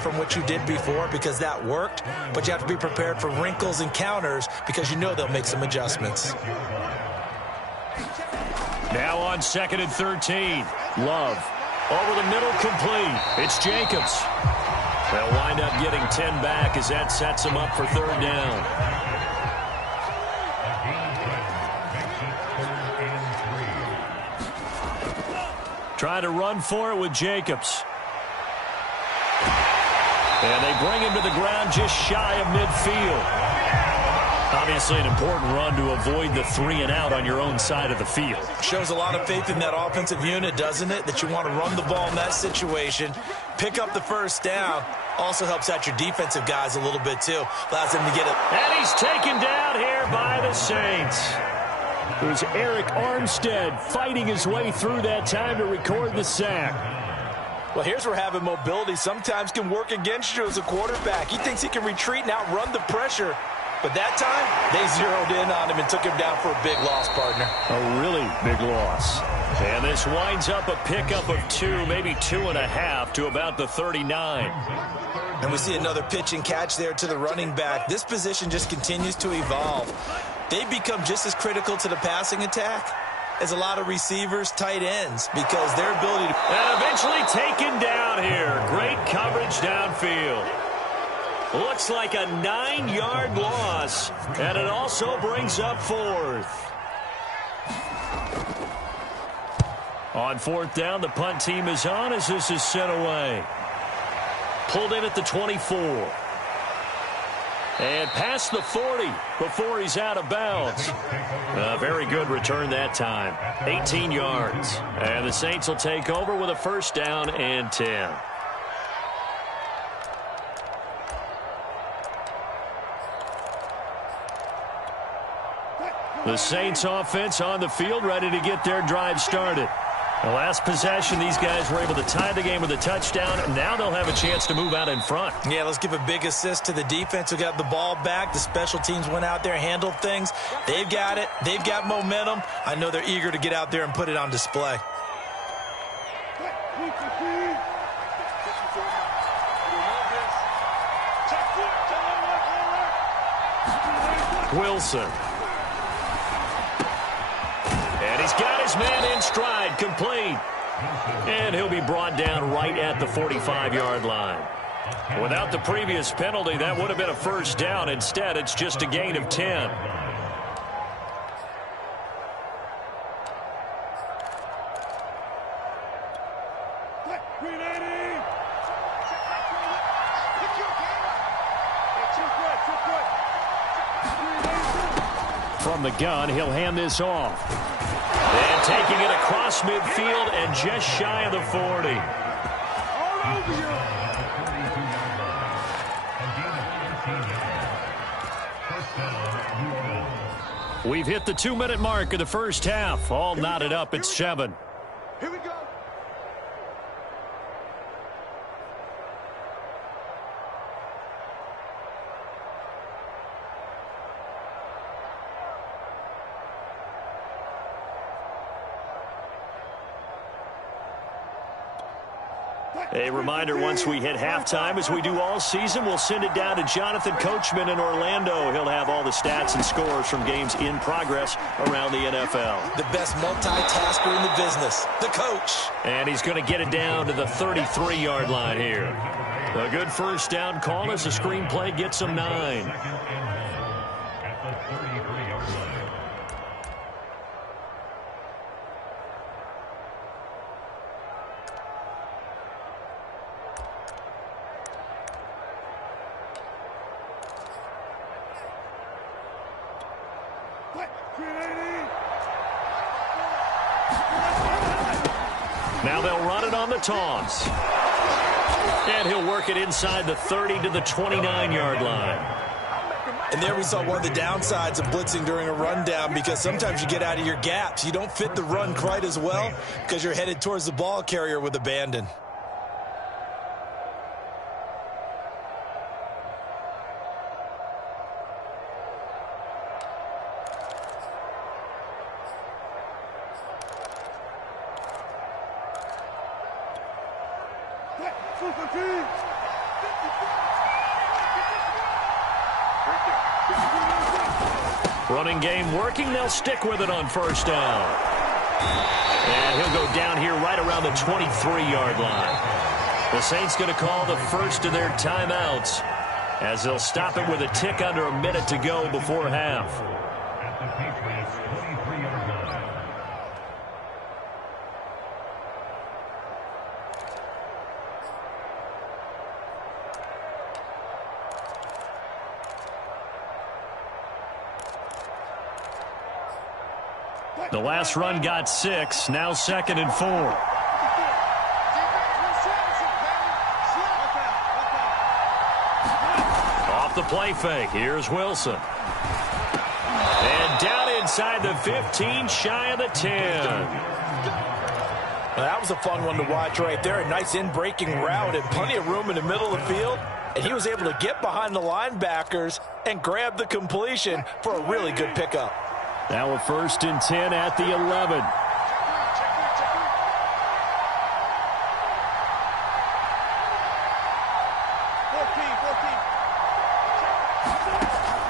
from what you did before because that worked, but you have to be prepared for wrinkles and counters because you know they'll make some adjustments. Now on 2nd and 13. Love. Over the middle, complete. It's Jacobs. They'll wind up getting 10 back as that sets them up for 3rd down. Try to run for it with Jacobs. And they bring him to the ground just shy of midfield. Obviously an important run to avoid the 3-and-out on your own side of the field. Shows a lot of faith in that offensive unit, doesn't it? That you want to run the ball in that situation, pick up the 1st down. Also helps out your defensive guys a little bit, too. Allows them to get it. And he's taken down here by the Saints. It was Eric Armstead fighting his way through that time to record the sack. Well, here's where having mobility sometimes can work against you as a quarterback. He thinks he can retreat and outrun the pressure. But that time, they zeroed in on him and took him down for a big loss, partner. A really big loss. And this winds up a pickup of 2, maybe 2.5 to about the 39. And we see another pitch and catch there to the running back. This position just continues to evolve. They've become just as critical to the passing attack as a lot of receivers, tight ends, because their ability to... And eventually taken down here. Great coverage downfield. Looks like a 9-yard loss, and it also brings up 4th. On 4th down, the punt team is on as this is sent away. Pulled in at the 24. And past the 40 before he's out of bounds. A very good return that time. 18 yards. And the Saints will take over with a 1st down and 10. The Saints offense on the field, ready to get their drive started. The last possession, these guys were able to tie the game with a touchdown, and now they'll have a chance to move out in front. Yeah, let's give a big assist to the defense who got the ball back. The special teams went out there, handled things. They've got it. They've got momentum. I know they're eager to get out there and put it on display. Wilson. And he's got his man in stride, complete. And he'll be brought down right at the 45-yard line. Without the previous penalty, that would have been a 1st down. Instead, it's just a gain of 10. From the gun, he'll hand this off. And taking it across midfield and just shy of the 40. We've hit the 2-minute mark of the 1st half. All knotted up at 7. Here we go. A reminder, once we hit halftime, as we do all season, we'll send it down to Jonathan Coachman in Orlando. He'll have all the stats and scores from games in progress around the NFL. The best multitasker in the business, the coach. And he's going to get it down to the 33-yard line here. A good 1st down call as the screenplay gets him 9. Now they'll run it on the toss. And he'll work it inside the 30 to the 29-yard line. And there we saw one of the downsides of blitzing during a rundown, because sometimes you get out of your gaps. You don't fit the run quite as well because you're headed towards the ball carrier with abandon. Running game working. They'll stick with it on first down. And he'll go down here right around the 23-yard line. The Saints going to call the first of their timeouts as they'll stop it with a tick under a minute to go before half. The last run got 6, now 2nd and 4. Off the play fake, here's Wilson. And down inside the 15, shy of the 10. Well, that was a fun one to watch right there. A nice in-breaking route and plenty of room in the middle of the field. And he was able to get behind the linebackers and grab the completion for a really good pickup. Now a 1st and 10 at the 11.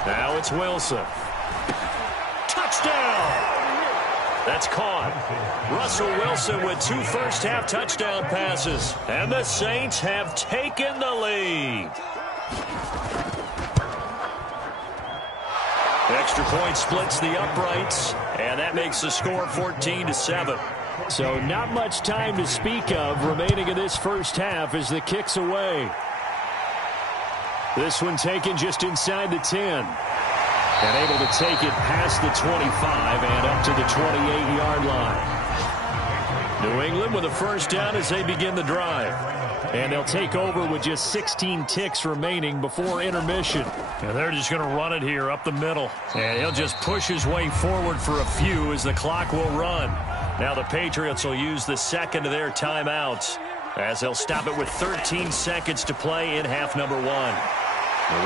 Now it's Wilson. Touchdown! That's caught. Russell Wilson with 2 first-half touchdown passes. And the Saints have taken the lead. Extra point splits the uprights, and that makes the score 14-7. So not much time to speak of remaining in this first half as the kick's away. This one taken just inside the 10. And able to take it past the 25 and up to the 28-yard line. New England with a first down as they begin the drive. And they'll take over with just 16 ticks remaining before intermission. And they're just going to run it here up the middle. And he'll just push his way forward for a few as the clock will run. Now the Patriots will use the second of their timeouts as they'll stop it with 13 seconds to play in half number 1.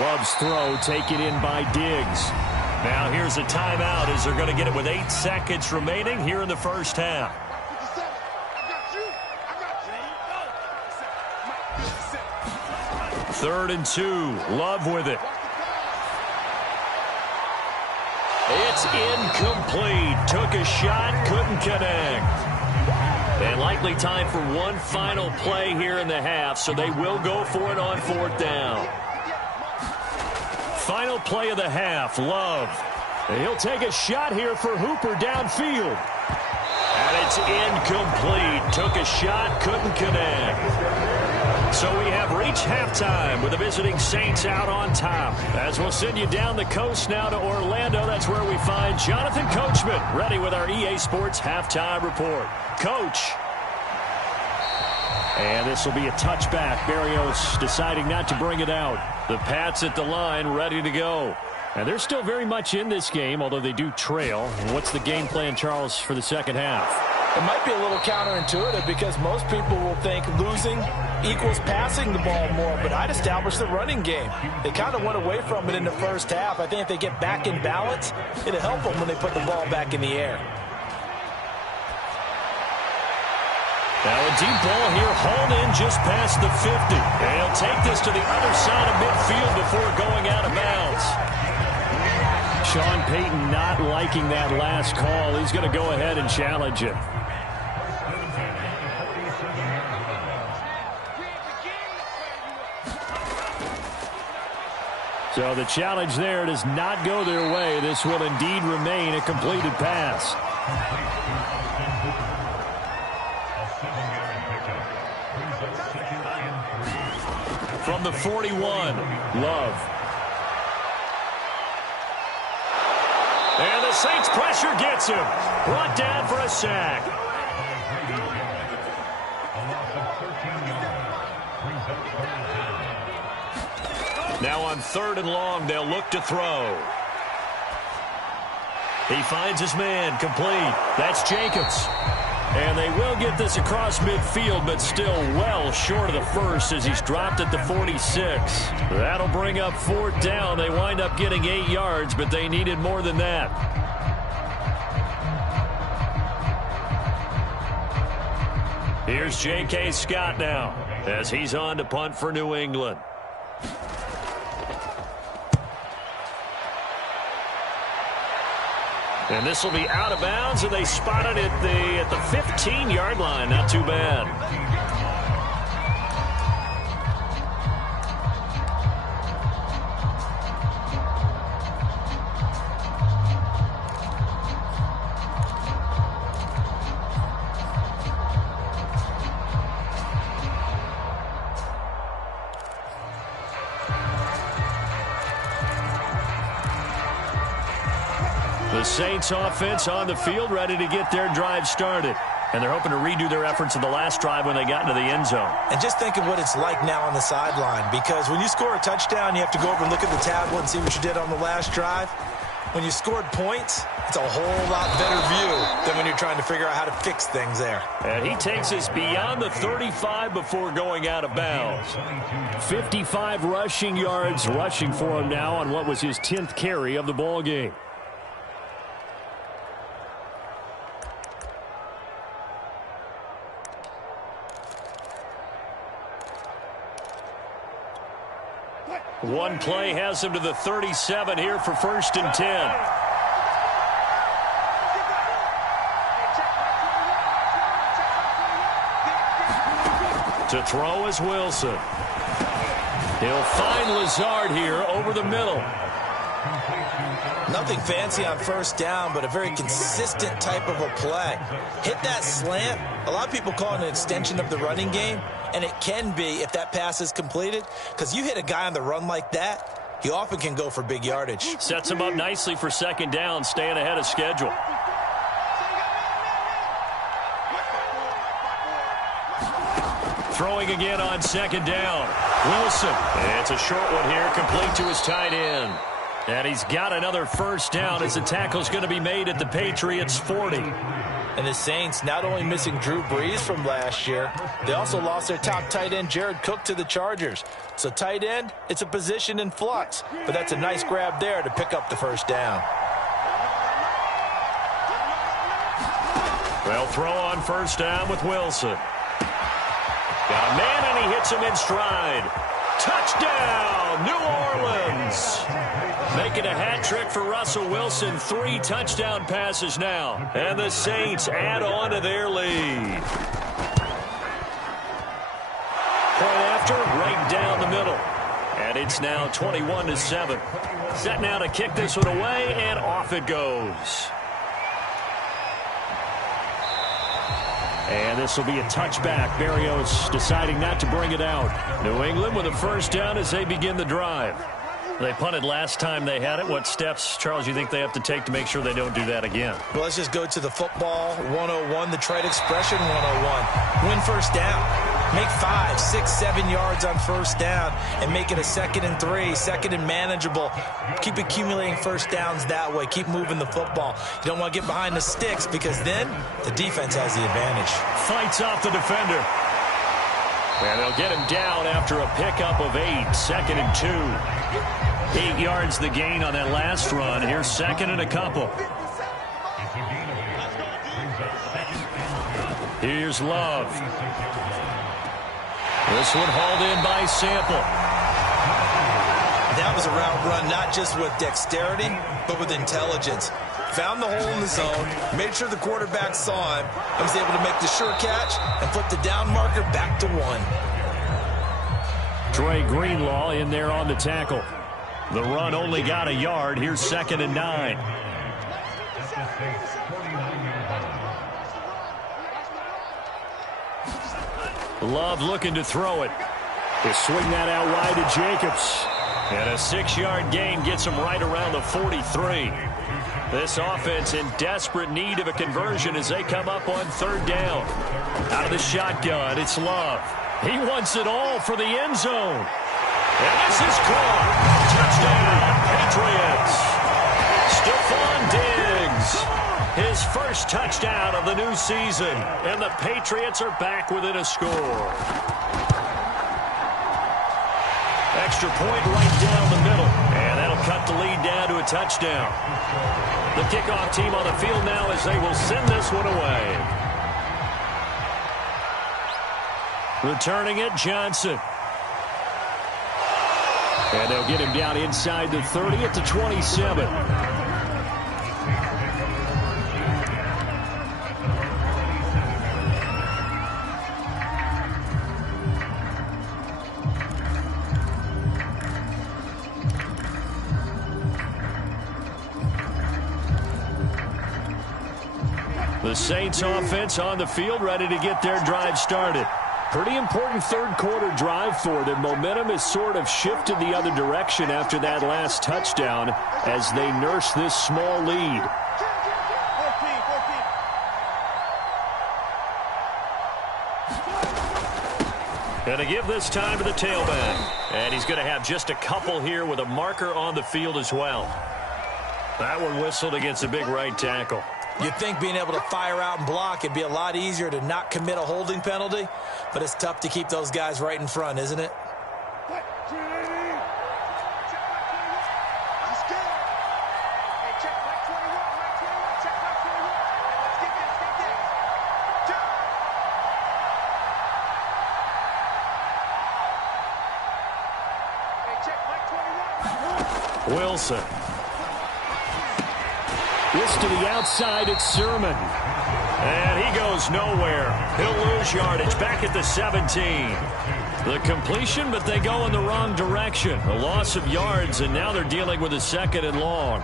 Love's throw taken in by Diggs. Now here's a timeout as they're going to get it with 8 seconds remaining here in the first half. 3rd and 2. Love with it. It's incomplete. Took a shot, couldn't connect. And likely time for one final play here in the half, so they will go for it on 4th down. Final play of the half, Love. And he'll take a shot here for Hooper downfield. And it's incomplete. Took a shot, couldn't connect. So we have reached halftime with the visiting Saints out on top. As we'll send you down the coast now to Orlando, that's where we find Jonathan Coachman ready with our EA Sports halftime report. Coach. And this will be a touchback. Barrios deciding not to bring it out. The Pats at the line ready to go. And they're still very much in this game, although they do trail. What's the game plan, Charles, for the second half? It might be a little counterintuitive because most people will think losing equals passing the ball more, but I'd establish the running game. They kind of went away from it in the first half. I think if they get back in balance, it'll help them when they put the ball back in the air. Now a deep ball here, hauled in just past the 50. And he'll take this to the other side of midfield before going out of bounds. Sean Payton not liking that last call. He's going to go ahead and challenge it. So the challenge there does not go their way. This will indeed remain a completed pass. From the 41, Love. And the Saints pressure gets him. Brought down for a sack. Now on 3rd and long, they'll look to throw. He finds his man, complete. That's Jacobs. And they will get this across midfield, but still well short of the first as he's dropped at the 46. That'll bring up 4th down. They wind up getting 8 yards, but they needed more than that. Here's J.K. Scott now as he's on to punt for New England. And this will be out of bounds, and they spot it at the 15-yard line. Not too bad. The Saints offense on the field, ready to get their drive started. And they're hoping to redo their efforts in the last drive when they got into the end zone. And just think of what it's like now on the sideline, because when you score a touchdown, you have to go over and look at the tablet and see what you did on the last drive. When you scored points, it's a whole lot better view than when you're trying to figure out how to fix things there. And he takes us beyond the 35 before going out of bounds. 55 rushing yards rushing for him now on what was his 10th carry of the ball game. One play has him to the 37 here for 1st and 10. To throw is Wilson. He'll find Lazard here over the middle. Nothing fancy on 1st down, but a very consistent type of a play. Hit that slant. A lot of people call it an extension of the running game, and it can be if that pass is completed, because you hit a guy on the run like that, he often can go for big yardage. Sets him up nicely for 2nd down, staying ahead of schedule. Throwing again on 2nd down. Wilson. It's a short one here, complete to his tight end. And he's got another 1st down as the tackle's going to be made at the Patriots' 40. And the Saints not only missing Drew Brees from last year, they also lost their top tight end, Jared Cook, to the Chargers. So tight end, it's a position in flux. But that's a nice grab there to pick up the 1st down. Well, throw on 1st down with Wilson. Got a man, and he hits him in stride. Touchdown, New Orleans. Making a hat trick for Russell Wilson. 3 touchdown passes now. And the Saints add on to their lead. Point after, right down the middle. And it's now 21-7. Set now to kick this one away, and off it goes. And this will be a touchback. Berrios deciding not to bring it out. New England with a 1st down as they begin the drive. They punted last time they had it. What steps, Charles, you think they have to take to make sure they don't do that again? Well, let's just go to the football 101, the trade expression 101. Win 1st down. Make 5, 6, 7 yards on 1st down and make it a 2nd and 3, 2nd and manageable. Keep accumulating 1st downs that way. Keep moving the football. You don't want to get behind the sticks because then the defense has the advantage. Fights off the defender. And they'll get him down after a pickup of 8, 2nd and 2. 8 yards the gain on that last run. Here's 2nd and a couple. Here's Love. This one hauled in by Sample. That was a route run not just with dexterity, but with intelligence. Found the hole in the zone, made sure the quarterback saw him, and was able to make the sure catch and flip the down marker back to 1. Dre Greenlaw in there on the tackle. The run only got a yard. Here's 2nd and 9. Love looking to throw it. They swing that out wide to Jacobs. And a 6-yard gain gets him right around the 43. This offense in desperate need of a conversion as they come up on 3rd down. Out of the shotgun, it's Love. He wants it all for the end zone. And this is caught. Touchdown, Patriots. Stephon Diggs. His 1st touchdown of the new season. And the Patriots are back within a score. Extra point right down the middle. And that'll cut the lead down to a touchdown. The kickoff team on the field now as they will send this one away. Returning it, Johnson. And they'll get him down inside the 30 at the 27. The Saints offense on the field, ready to get their drive started. Pretty important third quarter drive for them. Momentum has sort of shifted the other direction after that last touchdown as they nurse this small lead. Going to give this time to the tailback. And he's going to have just a couple here with a marker on the field as well. That one whistled against a big right tackle. You'd think being able to fire out and block, it'd be a lot easier to not commit a holding penalty, but it's tough to keep those guys right in front, isn't it? Wilson. This to the outside, it's Sermon. And he goes nowhere. He'll lose yardage back at the 17. The completion, but they go in the wrong direction. A loss of yards, and now they're dealing with a 2nd and long.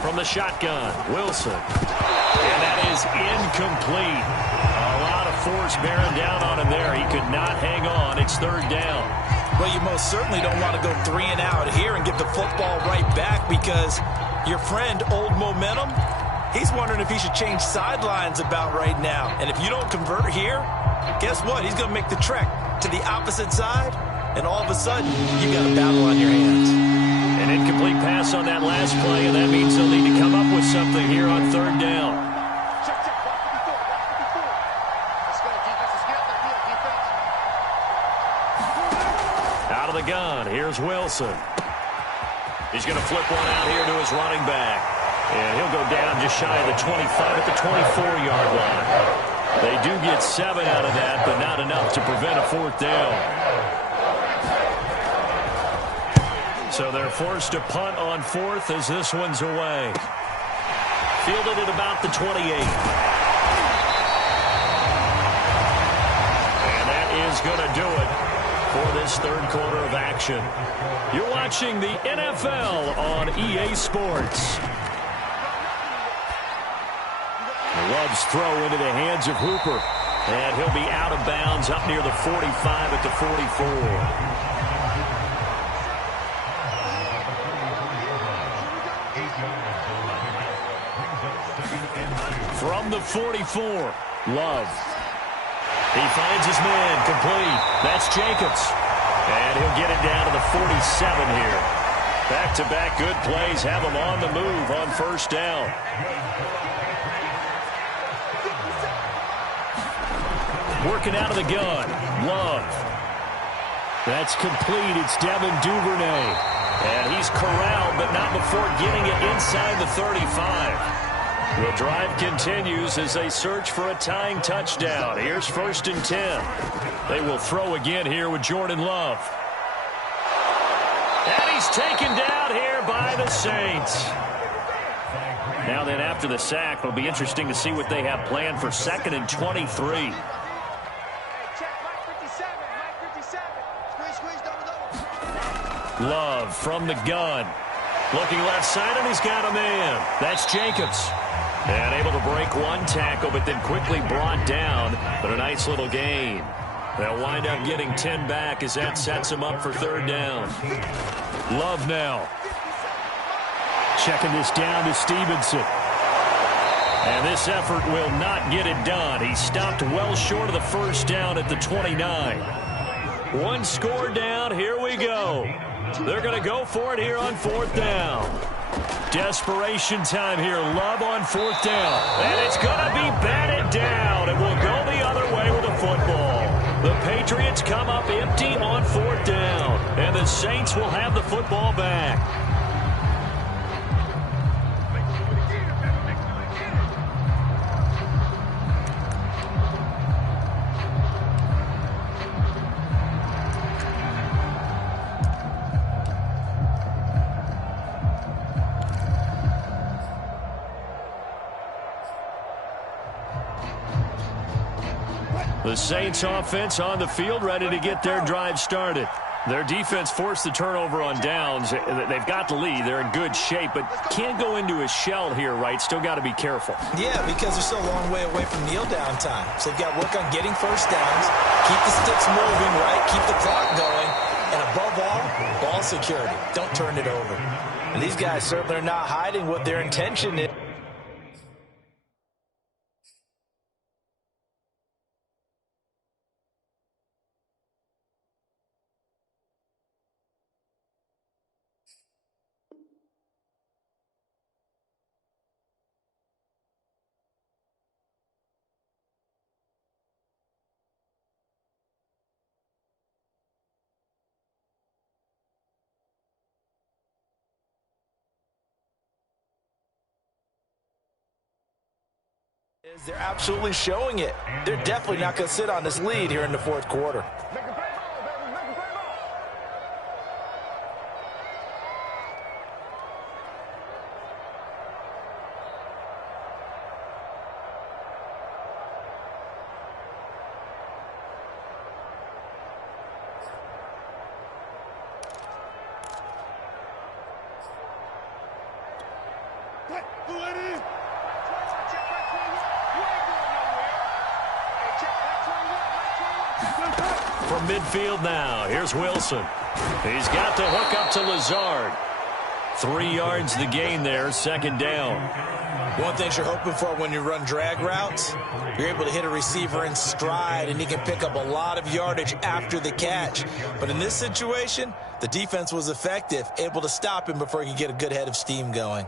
From the shotgun, Wilson. And that is incomplete. A lot of force bearing down on him there. He could not hang on. It's 3rd down. Well, you most certainly don't want to go 3 and out here and get the football right back because your friend, Old Momentum, he's wondering if he should change sidelines about right now. And if you don't convert here, guess what? He's going to make the trek to the opposite side, and all of a sudden, you got a battle on your hands. An incomplete pass on that last play, and that means they'll need to come up with something here on 3rd down. Out of the gun, here's Wilson. He's going to flip one out here to his running back. And he'll go down just shy of the 25 at the 24-yard line. They do get 7 out of that, but not enough to prevent a 4th down. So they're forced to punt on 4th as this one's away. Fielded at about the 28. And that is going to do it for this 3rd quarter of action. You're watching the NFL on EA Sports. Love's throw into the hands of Hooper. And he'll be out of bounds up near the 45 at the 44. From the 44, Love. He finds his man, complete. That's Jacobs. And he'll get it down to the 47 here. Back-to-back good plays have him on the move on 1st down. Working out of the gun, Love. That's complete. It's Devin Duvernay. And he's corralled, but not before getting it inside the 35. The drive continues as they search for a tying touchdown. Here's 1st and 10. They will throw again here with Jordan Love. And he's taken down here by the Saints. Now then, after the sack, it'll be interesting to see what they have planned for 2nd and 23. Love from the gun. Looking left side, and he's got a man. That's Jacobs. And able to break one tackle, but then quickly brought down. But a nice little gain. They'll wind up getting 10 back as that sets him up for 3rd down. Love now. Checking this down to Stevenson. And this effort will not get it done. He stopped well short of the 1st down at the 29. One score down. Here we go. They're going to go for it here on 4th down. Desperation time here. Love on 4th down. And it's going to be batted down. It will go the other way with the football. The Patriots come up empty on 4th down. And the Saints will have the football back. The Saints offense on the field, ready to get their drive started. Their defense forced the turnover on downs. They've got the lead. They're in good shape, but can't go into a shell here, right? Still got to be careful. Yeah, because they're still a long way away from kneel down time. So they've got to work on getting first downs, keep the sticks moving, right? Keep the clock going. And above all, ball security. Don't turn it over. And these guys certainly are not hiding what their intention is. They're absolutely showing it. They're definitely not going to sit on this lead here in the fourth quarter. From midfield now, here's Wilson. He's got the hook up to Lazard. 3 yards the gain there, second down. One thing you're hoping for when you run drag routes, you're able to hit a receiver in stride, and he can pick up a lot of yardage after the catch. But in this situation, the defense was effective, able to stop him before he could get a good head of steam going.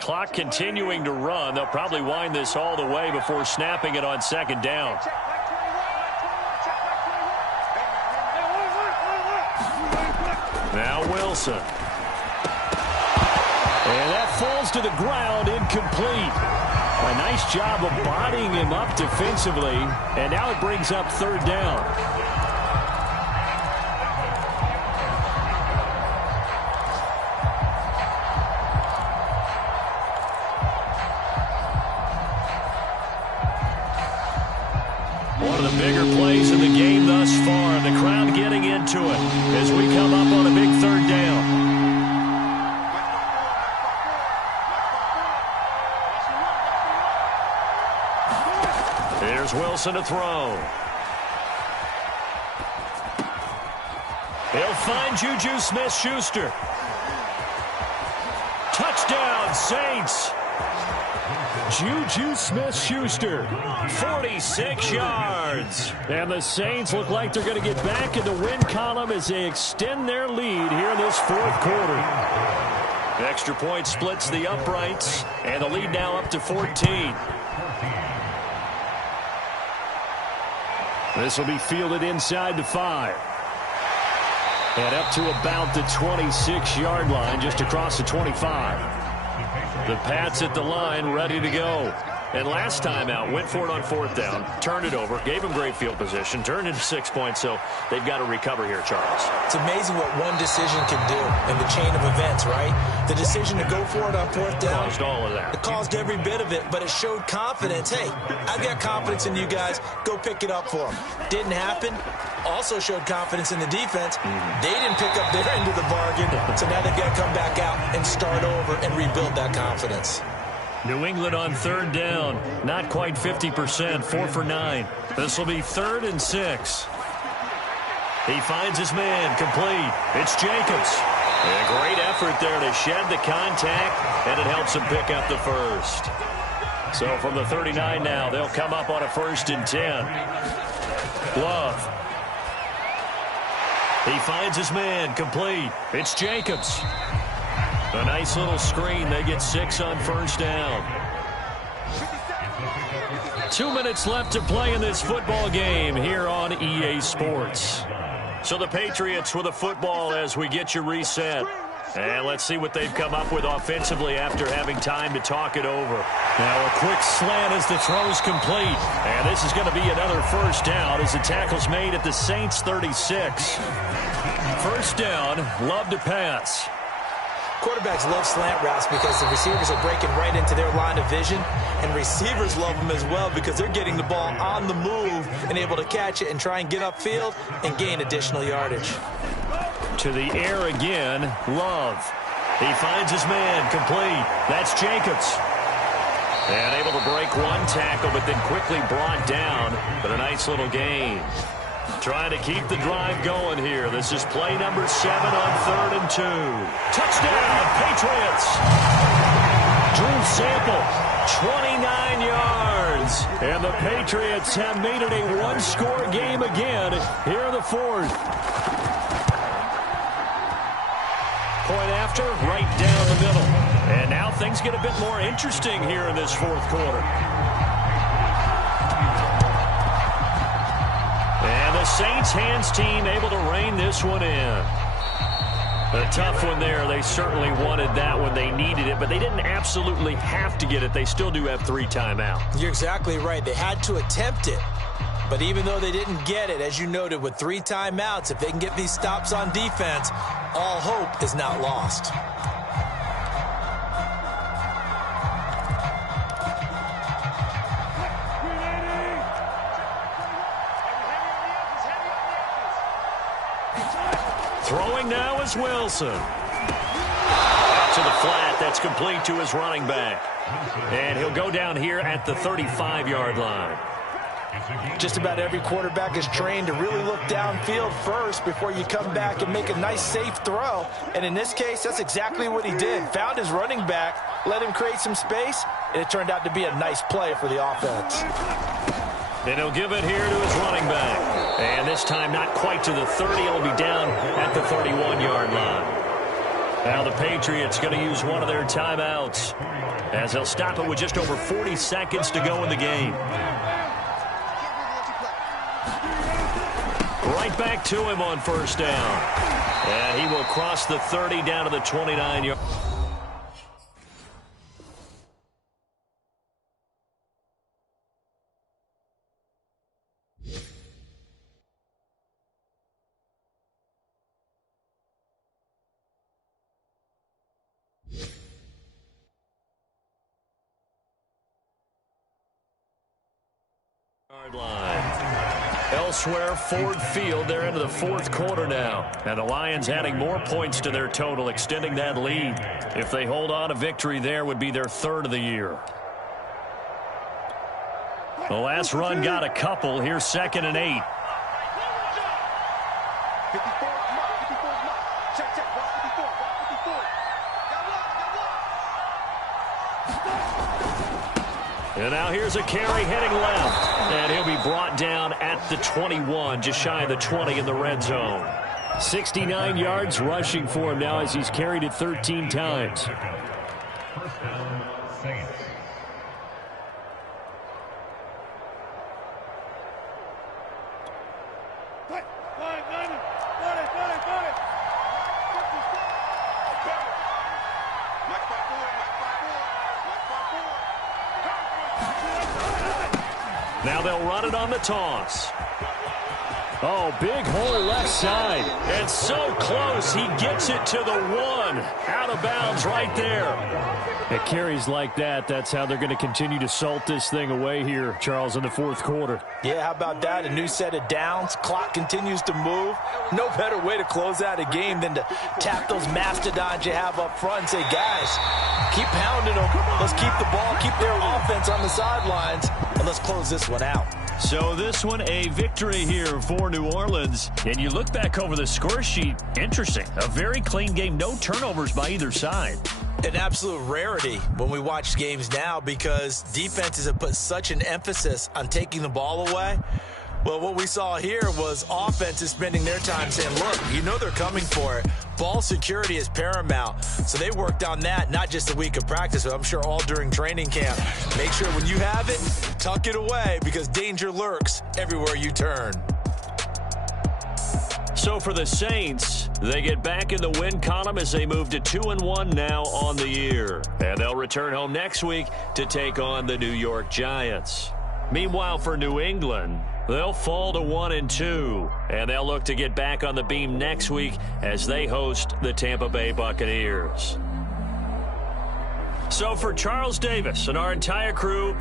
Clock continuing to run. They'll probably wind this all the way before snapping it on second down. Now Wilson. And that falls to the ground, incomplete. A nice job of bodying him up defensively. And now it brings up third down. One of the bigger plays in the game thus far. The crowd getting into it as we come up on a big third down. There's Wilson to throw. He'll find Juju Smith-Schuster. Touchdown, Saints. Juju Smith-Schuster, 46 yards. And the Saints look like they're going to get back in the win column as they extend their lead here in this fourth quarter. The extra point splits the uprights, and the lead now up to 14. This will be fielded inside the 5. And up to about the 26-yard line, just across the 25. The Pats at the line, ready to go. And last time out, went for it on fourth down, turned it over, gave them great field position, turned into 6 points, so they've got to recover here, Charles. It's amazing what one decision can do in the chain of events, right? The decision to go for it on fourth down. Caused all of that. It caused every bit of it, but it showed confidence. Hey, I've got confidence in you guys. Go pick it up for them. Didn't happen. Also showed confidence in the defense. They didn't pick up their end of the bargain, so now they've got to come back out and start over and rebuild that confidence. New England on third down. Not quite 50%, 4 for 9. This will be 3rd and 6. He finds his man, complete. It's Jacobs. A great effort there to shed the contact, and it helps him pick up the first. So from the 39 now, they'll come up on a 1st and 10. Love. He finds his man, complete. It's Jacobs. A nice little screen. They get 6 on 1st down. 2 minutes left to play in this football game here on EA Sports. So the Patriots with a football as we get you reset. And let's see what they've come up with offensively after having time to talk it over. Now a quick slant as the throw's complete. And this is going to be another first down as the tackle's made at the Saints 36. First down, Love to pass. Quarterbacks love slant routes because the receivers are breaking right into their line of vision, and receivers love them as well because they're getting the ball on the move and able to catch it and try and get upfield and gain additional yardage. To the air again, Love. He finds his man, complete. That's Jacobs. And able to break one tackle, but then quickly brought down, but a nice little gain. Trying to keep the drive going here. This is play number 7 on 3rd and 2. Touchdown, Patriots. Drew Sample, 29 yards. And the Patriots have made it a one-score game again here in the 4th. Point after, right down the middle. And now things get a bit more interesting here in this 4th quarter. And the Saints hands team able to rein this one in. A tough one there. They certainly wanted that when they needed it, but they didn't absolutely have to get it. They still do have 3 timeouts. You're exactly right. They had to attempt it. But even though they didn't get it, as you noted, with 3 timeouts, if they can get these stops on defense, all hope is not lost. Throwing now is Wilson. Out to the flat. That's complete to his running back. And he'll go down here at the 35-yard line. Just about every quarterback is trained to really look downfield first before you come back and make a nice, safe throw. And in this case, that's exactly what he did. Found his running back, let him create some space, and it turned out to be a nice play for the offense. And he'll give it here to his running back. And this time not quite to the 30. It'll be down at the 31-yard line. Now the Patriots going to use one of their timeouts as they'll stop it with just over 40 seconds to go in the game. Right back to him on first down. And he will cross the 30 down to the 29-yard. Line. Elsewhere, Ford Field, they're into the 4th quarter now. And the Lions adding more points to their total, extending that lead. If they hold on, a victory there would be their 3rd of the year. The last run got a couple. Here's 2nd and 8. And now here's a carry heading left. And he'll be brought down at the 21, just shy of the 20 in the red zone. 69 yards rushing for him now as he's carried it 13 times. Now they'll run it on the toss. Oh, big hole left side. And so close, he gets it to the 1. Out of bounds right there. At carries like that, that's how they're going to continue to salt this thing away here, Charles, in the 4th quarter. Yeah, how about that? A new set of downs. Clock continues to move. No better way to close out a game than to tap those mastodons you have up front and say, guys, keep pounding them. Let's keep the ball, keep their offense on the sidelines, and let's close this one out. So this one a victory here for New Orleans. And you look back over the score sheet, interesting. A very clean game, no turnovers by either side. An absolute rarity when we watch games now because defenses have put such an emphasis on taking the ball away. Well, what we saw here was offenses spending their time saying, look, you know they're coming for it. Ball security is paramount. So they worked on that, not just a week of practice, but I'm sure all during training camp. Make sure when you have it, tuck it away because danger lurks everywhere you turn. So for the Saints, they get back in the win column as they move to 2-1 now on the year. And they'll return home next week to take on the New York Giants. Meanwhile, for New England, they'll fall to 1-2. And they'll look to get back on the beam next week as they host the Tampa Bay Buccaneers. So for Charles Davis and our entire crew,